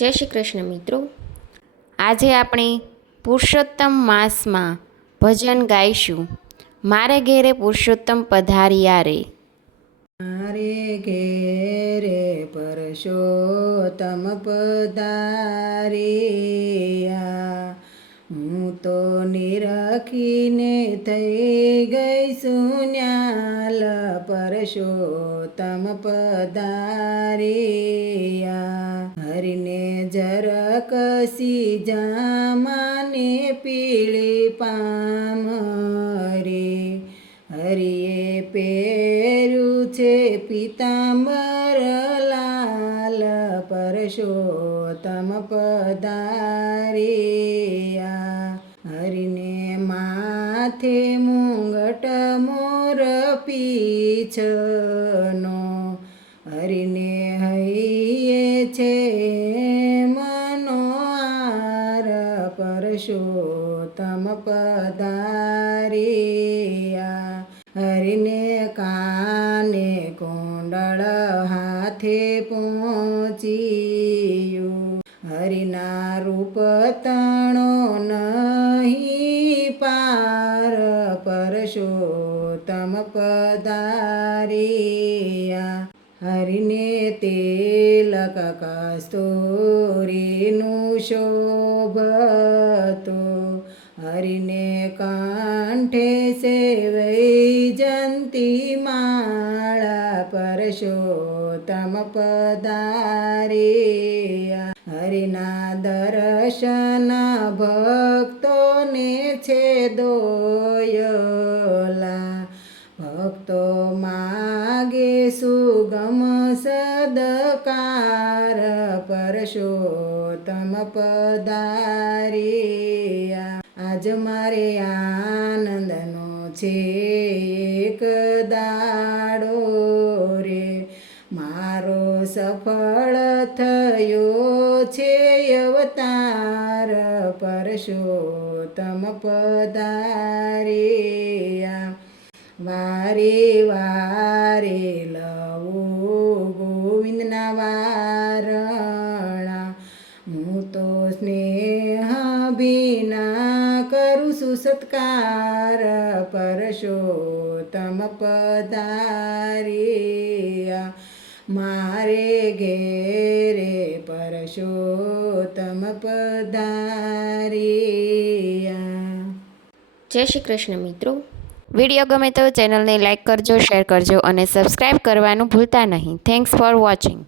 जय श्री कृष्ण मित्रों। आज આપણે પુરુષોત્તમ માસમાં ભજન ગાઈશું। મારે ઘેરે પુરુષોત્તમ પધાર્યા રે। મારે ઘેરે પુરુષોત્તમ પધાર્યા। હું તો નિરખીને થઈ ગઈ સુન્યાલ, પુરુષોત્તમ પધાર્યા। હરિને જરકસી જામાને પીળી પામ રે, હરિએ પહેર્યું છે પીતાંબર લાલ, પુરુષોત્તમ પધાર્યા। હરિને માથે મુંગટ મોર પીછનો, હરિને હૈયે છે મનોહાર, પુરુષોત્તમ પધાર્યા। હરિને કાને કુંડળ હાથે પહોંચ્યું, હરિના રૂપ તણો નહીં પાર, પુરુષોત્તમ પધાર્યા। હરિને તિલક કસ્તુરીનું શોભતું, હરિને કંઠે વૈજયંતી માળા, પુરુષોત્તમ પધાર્યા। હરિના દર્શન ભક્તોને છે દોયલા, ભક્તો માગે સુગમ સદકાર, પુરુષોત્તમ પધાર્યા। આજ મારે આનંદનો છે એક દાડો રે, મારો સફળ થયો છે અવતાર, પુરુષોત્તમ પધાર્યા। વારે વારે લવું ગોવિંદના વારણા, હું તો સ્નેહ ભીના કરું છું સત્કાર, પુરુષોત્તમ પધાર્યા। મારે ઘેરે પુરુષોત્તમ પધાર્યા। जय श्री कृष्ण मित्रों। वीडियो गमे तो चैनल ने लाइक करजो, शेर करजो और सब्सक्राइब करवानुं भूलता नहीं। Thanks for watching.